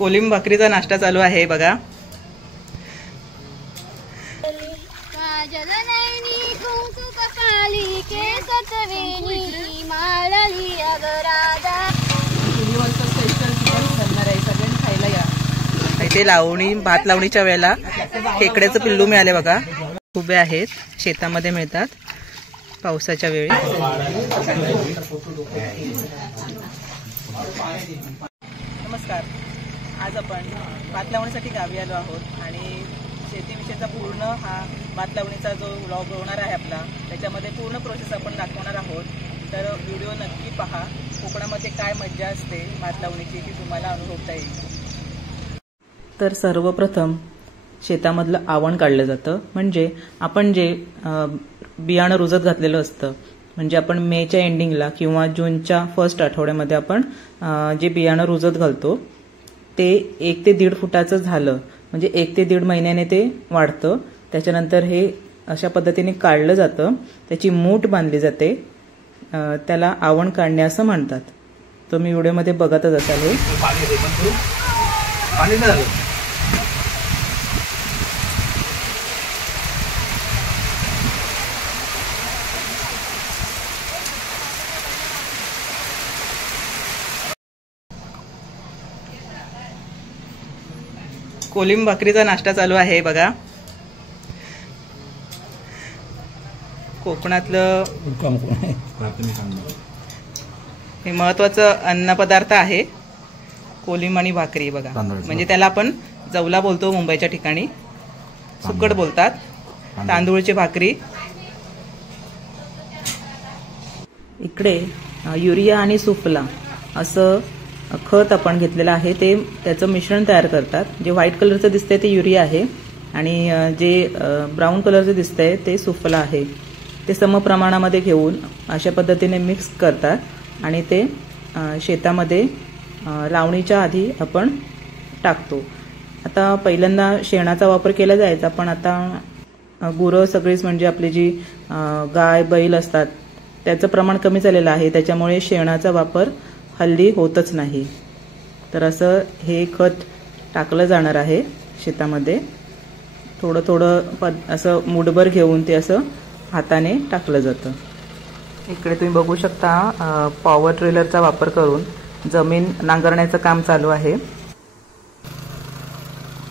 कोलिम भाकरीचा नाश्ता चालू आहे बघा। इथे लावणी भात लावणीच्या वेळेला खेकड्याचं पिल्लू मिळाले बघा। उभे आहेत, शेतामध्ये मिळतात पावसाच्या वेळी। नमस्कार, आज आपण भात लावणीसाठी गावी आलो आहोत आणि शेतीविषयीचा पूर्ण हा भात लावणीचा जो व्लॉग होणार आहे आपला, त्याच्यामध्ये पूर्ण प्रोसेस आपण दाखवणार आहोत। तर व्हिडिओ नक्की पहा। कोकणामध्ये काय मज्जा असते भात लावणीची ती तुम्हाला अनुभवता येईल। तर सर्वप्रथम शेतामधलं आवण काढलं जातं, म्हणजे आपण जे बियाणं रुजत घातलेलं असतं, म्हणजे आपण मेच्या एंडिंगला किंवा जूनच्या फर्स्ट आठवड्यामध्ये आपण जे बियाणं रुजत घालतो ते 1 ते 1.5 फुटाचं झालं म्हणजे 1 ते 1.5 महिन्याने ते वाढतं। त्याच्यानंतर हे अशा पद्धतीने काढलं जातं, त्याची मूठ बांधली जाते, त्याला आवण काढणे असं म्हणतात। तुम्ही व्हिडिओमध्ये बघतच असाल हे। कोलिम भाकरीचा नाश्ता चालू आहे बघा। कोकणातलं हे महत्वाचं अन्नपदार्थ आहे कोलिम आणि भाकरी बघा। म्हणजे त्याला आपण जवला बोलतो मुंबईच्या ठिकाणी, सुकट बोलतात, तांदूळची भाकरी। इकडे युरिया आणि सुफला असं खत आपण घेतलेलं आहे, ते त्याचं मिश्रण तयार करतात। जे व्हाईट कलरचं दिसतंय ते युरिया आहे आणि जे ब्राऊन कलरचं दिसतंय ते सुफला आहे। ते समप्रमाणामध्ये घेऊन अशा पद्धतीने मिक्स करतात आणि ते शेतामध्ये लावणीच्या आधी आपण टाकतो। आता पहिल्यांदा शेणाचा वापर केला जायचा, पण आता गुरं सगळीच म्हणजे आपली जी गाय बैल असतात त्याचं प्रमाण कमी झालेलं आहे, त्याच्यामुळे शेणाचा वापर हल्ली होतच नाही। तर असं हे खत टाकलं जाणार आहे शेतामध्ये, थोडं थोडं असं मुठभर घेऊन ते असं हाताने टाकलं जातं। इकडे तुम्ही बघू शकता पॉवर ट्रेलरचा वापर करून जमीन नांगरण्याचं काम चालू आहे।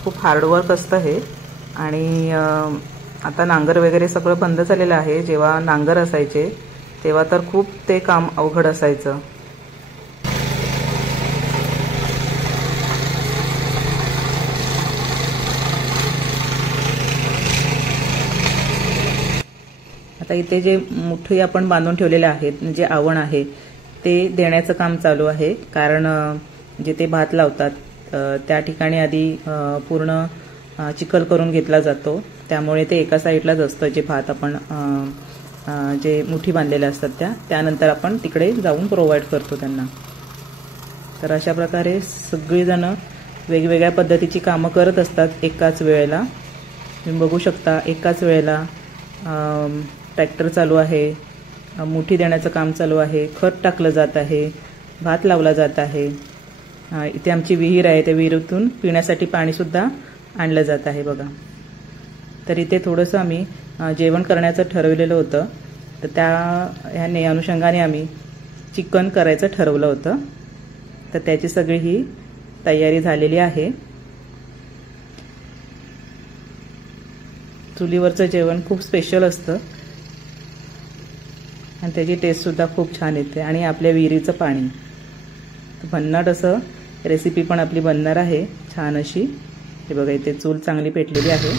खूप हार्डवर्क असतं हे आणि आता नांगर वगैरे सगळं बंद झालेलं आहे। जेव्हा नांगर असायचे तेव्हा तर खूप ते काम अवघड असायचं। आता इथे जे मुठी आपण बांधून ठेवलेले आहेत, जे आवण आहे ते देण्याचं काम चालू आहे, कारण जे ते भात लावतात त्या ठिकाणी आधी पूर्ण चिखल करून घेतला जातो, त्यामुळे ते एका साईडलाच असतं जे भात आपण जे मुठी बांधलेले असतात त्यानंतर आपण तिकडे जाऊन प्रोव्हाइड करतो त्यांना। तर अशा प्रकारे सगळीजण वेगवेगळ्या पद्धतीची कामं करत असतात एकाच वेळेला। तुम्ही बघू शकता एकाच वेळेला ट्रॅक्टर चालू आहे, मुठी देण्याचं काम चालू आहे, खत टाकलं जात आहे, भात लावला जात आहे। इथे आमची विहीर आहे, त्या विहिरीतून पिण्यासाठी पाणी सुद्धा आणलं जात आहे बघा। तर इथे थोडंसं आम्ही जेवण करण्याचं ठरवलेलं होतं, तर त्या ह्याने अनुषंगाने आम्ही चिकन करायचं ठरवलं होतं। तर त्याची सगळी ही तयारी झालेली आहे। चुलीवरचं जेवण खूप स्पेशल असतं आणि त्याची टेस्ट सुद्धा खूप छान येते। आणि आपल्या विहिरीचं पाणी भन्नाट असं रेसिपी पण आपली बनणार आहे छान अशी। हे बघा इथे चूल चांगली पेटलेली आहे।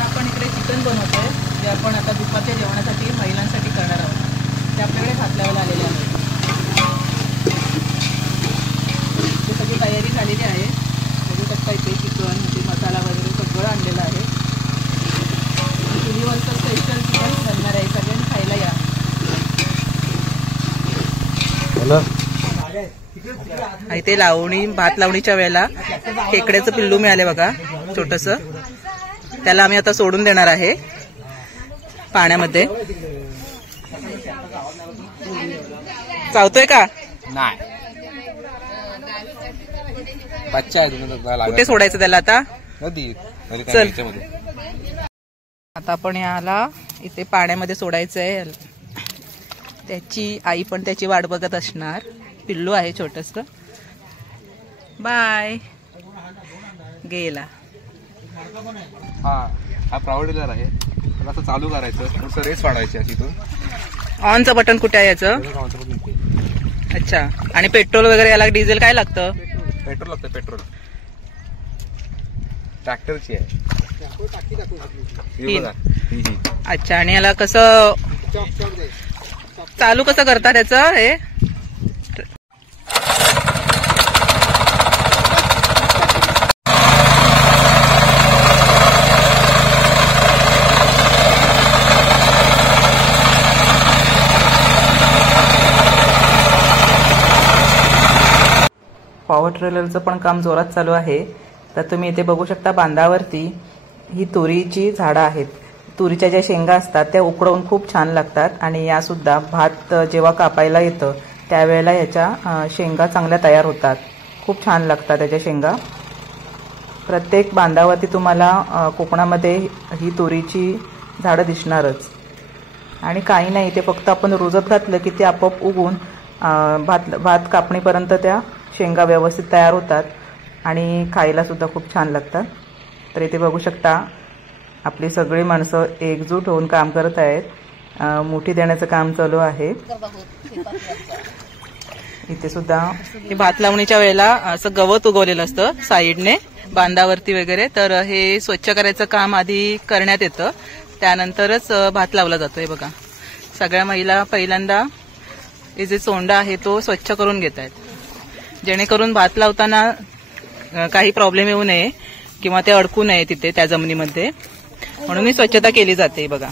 आपण इकडे चिकन बनवतोय, जे आपण आता दुपारच्या जेवणासाठी महिलांसाठी करणार आहोत। ते आपल्याकडे भात लावायला आलेले आहे। ते सगळी तयारी झालेली आहे, बघू शकता इथे चिकन, इथे मसाला वगैरे सगळं आणलेलं आहे। चुलीवरचं स्पेशल चिकन बनणार आहे, सगळ्यांनी खायला या। इथे लावणी भात लावणीच्या वेळेला खेकड्याचं पिल्लू मिळाले बघा छोटंसं, त्याला आम्ही आता सोडून देणार आहे। पाण्यामध्ये चावतोय का? नाही, बच्चा आहे. कुठे सोडायचं त्याला आता? नदी. चल आता आपण याला इथे पाण्यामध्ये सोडायचं आहे. त्याची आई पण त्याची वाट बघत असणार. पिल्लू आहे छोटस. बाय. गेला. हा प्राऊड डीलर आहे. त्याला असं चालू करायचं, थोडंसं रेस वाढवायची अशी. तू ऑनचं बटन कुठे आहे याचं? अच्छा. आणि पेट्रोल वगैरे याला डिझेल काय लागतं? पेट्रोल लागतं. पेट्रोल ट्रॅक्टरची आहे. अच्छा. आणि याला कसं चालू कसं करतात त्याचं हे? पॉवर ट्रेलरचं पण काम जोरात चालू आहे. तर तुम्ही इथे बघू शकता बांधावरती ही तुरीची झाडं आहेत. तुरीच्या ज्या शेंगा असतात त्या उकडवून खूप छान लागतात. आणि यासुद्धा भात जेव्हा कापायला येतं त्यावेळेला ह्याच्या शेंगा चांगल्या तयार होतात. खूप छान लागतात त्याच्या शेंगा. प्रत्येक बांधावरती तुम्हाला कोकणामध्ये ही तुरीची झाडं दिसणारच. आणि काही नाही, ते फक्त आपण रुजत घातलं की ते आपोआप उगून भात कापणीपर्यंत त्या शेंगा व्यवस्थित तयार होतात आणि खायला सुद्धा खूप छान लागतात. तर इथे बघू शकता आपली सगळी माणसं एकजूट होऊन काम करत आहेत. मुठी देण्याचं काम चालू आहे. इथे सुद्धा भात लावणीच्या वेळेला असं गवत उगवलेलं असतं साईडने बांधावरती वगैरे. तर हे स्वच्छ करायचं काम आधी करण्यात येतं, त्यानंतरच भात लावला जातो. हे बघा, सगळ्या महिला पहिल्यांदा हे जे सोंडा आहे तो स्वच्छ करून घेत आहेत, जेणेकरून भात लावताना काही प्रॉब्लेम येऊ नये किंवा ते अडकू नये तिथे त्या जमिनीमध्ये, म्हणून ही स्वच्छता केली जाते. बघा,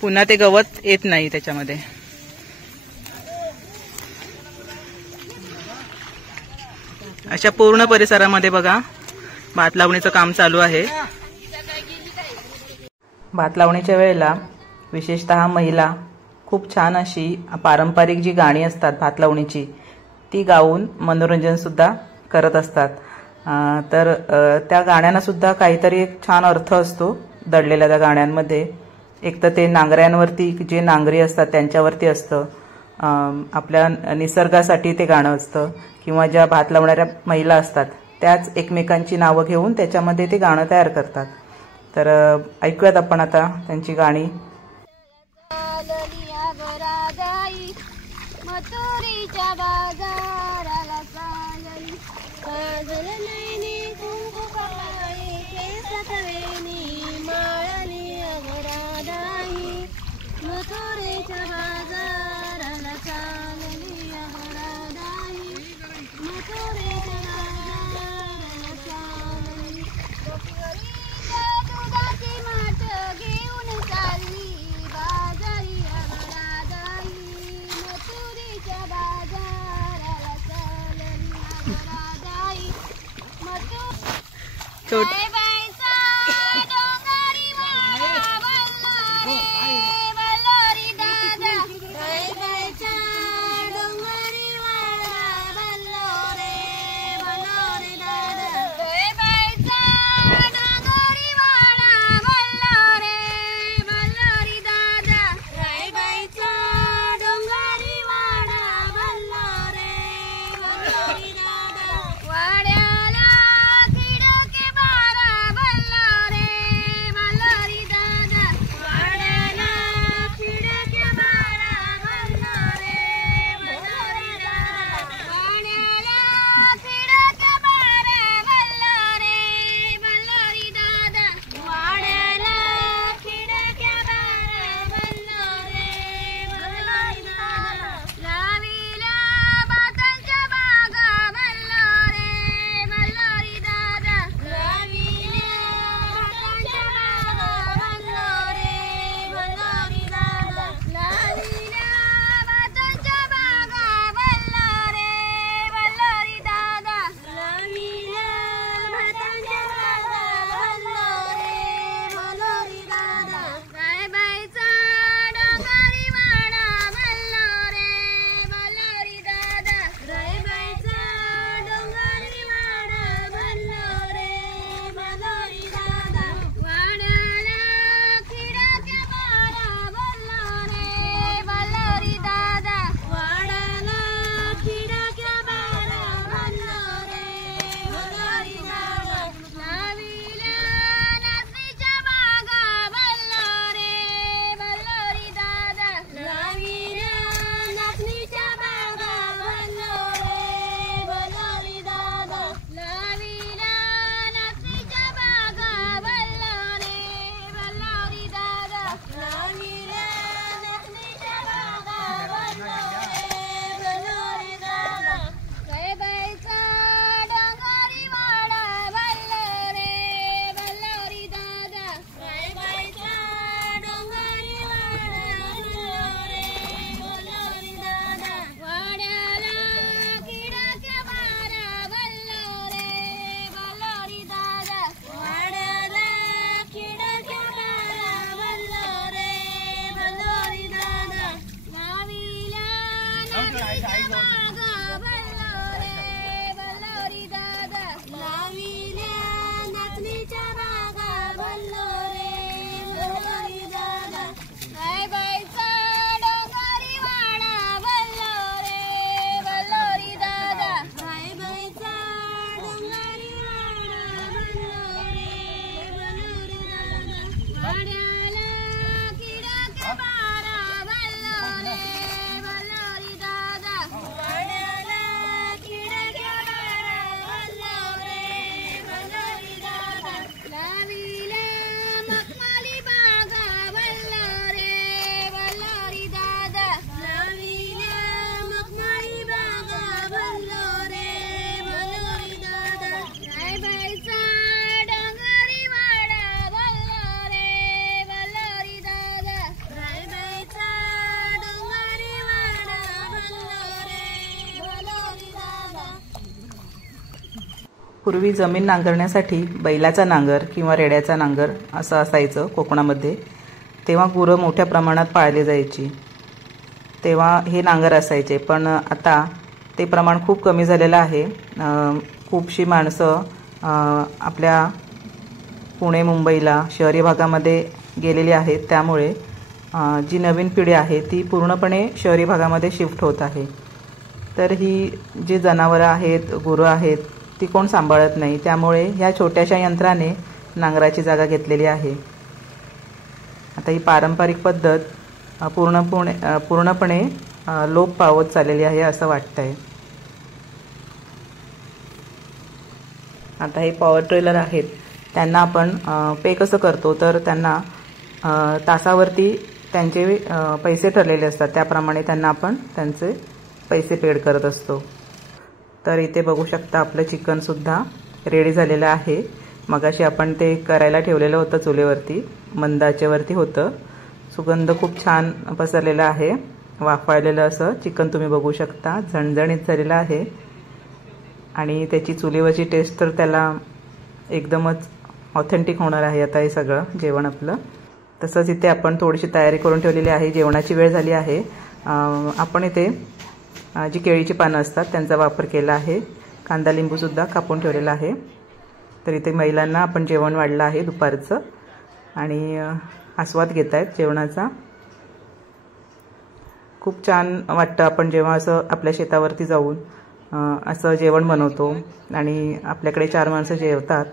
पुन्हा ते गवत येत नाही त्याच्यामध्ये. अशा पूर्ण परिसरामध्ये बघा भात लावणीचं काम चालू आहे. भात लावणीच्या वेळेला विशेषतः महिला खूप छान अशी पारंपरिक जी गाणी असतात भात लावणीची ती गाऊन मनोरंजन सुद्धा करत असतात. तर त्या गाण्यांना सुद्धा काहीतरी एक छान अर्थ असतो दडलेल्या त्या गाण्यांमध्ये. एक तर ते नांगऱ्यांवरती जे नांगरी असतात त्यांच्यावरती असतं, आपल्या निसर्गासाठी ते गाणं असतं, किंवा ज्या भात लावणाऱ्या महिला असतात त्याच एकमेकांची नावं घेऊन त्याच्यामध्ये ते गाणं तयार करतात. तर ऐकूयात आपण आता त्यांची गाणी. मथुरीच्या बाजाराला चालली, काजल नैनी कुंकू कपाळी, केसात वेणी माळली अगरादाई. मथुरीच्या बाजाराला चालली अगरादाई, मथुरीच्या बाजाराला चालली. बकरीच्या दुधाची माठ घेऊन चालली बाजारी अगरादाई. मथुरीच्या बाजाराला चालली अगरादाई. बाईचा डोंगरी वाडा बल्लारी, बल्लारी दादा. बाईचा डोंगरी वाडा बल्लोरे, बल्लोरे दादा. बाईचा डोंगरी वाडा बल्लोरे, बल्लोरी दादा. बाईचा डोंगरी वाडा बल्लोरे, बल्लोरी दादा. वाड्याला खिडकी बारा पूर्वी जमीन नांगरण्यासाठी बैलाचा नांगर किंवा रेड्याचा नांगर असं असायचं कोकणामध्ये. तेव्हा गुरं मोठ्या प्रमाणात पाळली जायची, तेव्हा हे नांगर असायचे. पण आता ते प्रमाण खूप कमी झालेलं आहे. खूपशी माणसं आपल्या पुणे मुंबईला शहरी भागामध्ये गेलेली आहेत, त्यामुळे जी नवीन पिढी आहे ती पूर्णपणे शहरी भागामध्ये शिफ्ट होत आहे. तर ही जी जनावरं आहेत, गुरं आहेत, ती कोण सांभाळत नाही, त्यामुळे ह्या छोट्याशा यंत्राने नांगराची जागा घेतलेली आहे. आता ही पारंपरिक पद्धत पूर्णपणे लोप पावत चाललेली आहे असं वाटतंय. आता हे पॉवर ट्रेलर आहेत, त्यांना आपण पे कसं करतो, तर त्यांना तासावरती त्यांचे पैसे ठरलेले असतात, त्याप्रमाणे त्यांना आपण त्यांचे पैसे पेड करत असतो. तर इथे बघू शकता आपलं चिकनसुद्धा रेडी झालेलं आहे. मगाशी आपण ते करायला ठेवलेलं होतं चुलीवरती, मंद आचेवरती होतं. सुगंध खूप छान पसरलेला आहे. वाफाळलेलं असं चिकन तुम्ही बघू शकता, झणझणीत झालेलं आहे. आणि त्याची चुलीवरची टेस्ट तर त्याला एकदमच ऑथेंटिक होणार आहे आता हे सगळं जेवण आपलं. तसंच इथे आपण थोडीशी तयारी करून ठेवलेली आहे. जेवणाची वेळ झाली आहे. आपण इथे जी केळीची पानं असतात त्यांचा वापर केला आहे. कांदा लिंबूसुद्धा कापून ठेवलेला आहे. तर इथे महिलांना आपण जेवण वाढलं आहे दुपारचं आणि आस्वाद घेत आहेत जेवणाचा. खूप छान वाटतं आपण जेव्हा असं आपल्या शेतावरती जाऊन असं जेवण बनवतो आणि आपल्याकडे 4 माणसं जेवतात,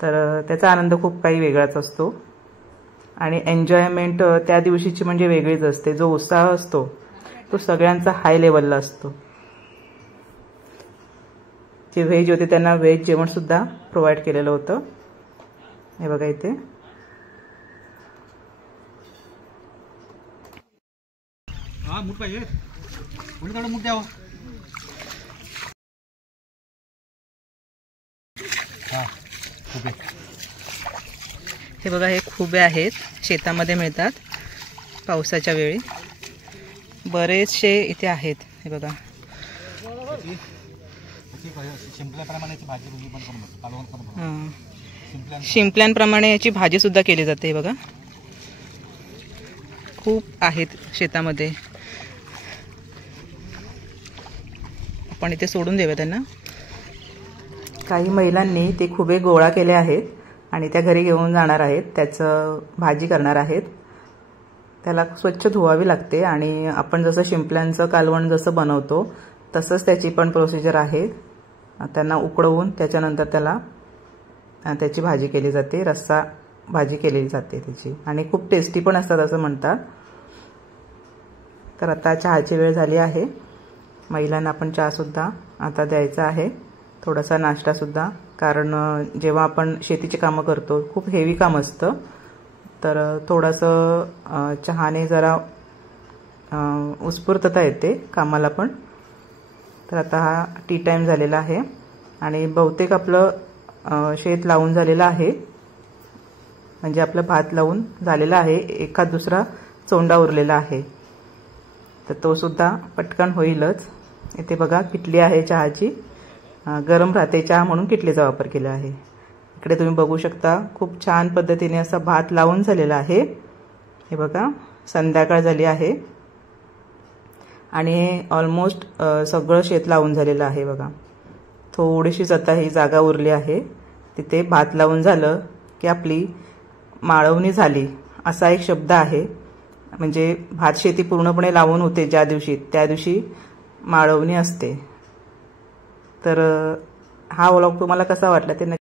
तर त्याचा आनंद खूप काही वेगळाच असतो. आणि एन्जॉयमेंट त्या दिवशीची म्हणजे वेगळीच असते. जो उत्साह असतो तो सगळ्यांचा हाय लेवलला असतो. जे व्हेज होते त्यांना व्हेज जेवणसुद्धा प्रोव्हाइड केलेलं होतं. हे बघा इथे हे बघा, हे खुबे आहेत, शेतामध्ये मिळतात पावसाच्या वेळी. बरेचसे इथे आहेत. हे बघा, शिंपल्यांप्रमाणे याची भाजी सुद्धा केली जाते. हे बघा, खूप आहेत शेतामध्ये. आपण इथे सोडून देऊया त्यांना. काही महिलांनी ते खुबे गोळा केले आहेत आणि त्या घरी घेऊन जाणार आहेत. त्याचं भाजी करणार आहेत. त्याला स्वच्छ धुवावी लागते आणि आपण जसं शिंपल्यांचं कालवण जसं बनवतो तसंच त्याची पण प्रोसिजर आहे. त्यांना उकडवून त्याच्यानंतर त्याची भाजी केली जाते, रस्सा भाजी केली जाते त्याची, आणि खूप टेस्टी पण असतात असं म्हणतात. तर आता चहाची वेळ झाली आहे. महिलांना आपण चहासुद्धा आता द्यायचा आहे, थोडासा नाश्तासुद्धा. कारण जेव्हा आपण शेतीची कामं करतो खूप हेवी काम असतं, तर थोडंसं चहाने जरा उत्स्फूर्तता येते कामाला पण. तर आता हा टी टाईम झालेला आहे आणि बहुतेक आपलं शेत लावून झालेलं आहे, म्हणजे आपलं भात लावून झालेला आहे. एखाद दुसरा चोंडा उरलेला आहे, तर तो सुद्धा पटकन होईलच. इथे बघा किटली आहे चहाची, गरम राहते चहा म्हणून किटलीचा वापर केला आहे. इकडे तुम्ही बघू शकता खूप छान पद्धतीने असा भात लावून झालेला आहे. हे बघा, संध्याकाळ झाली आहे आणि हे ऑलमोस्ट सगळं शेत लावून झालेलं आहे. बघा, थोडीशीच आता ही जागा उरली आहे. तिथे भात लावून झालं की आपली माळवणी झाली असा एक शब्द आहे. म्हणजे भात शेती पूर्णपणे लावून होते ज्या दिवशी, त्या दिवशी माळवणी असते. तर हा व्लॉग तुम्हाला कसा वाटला ते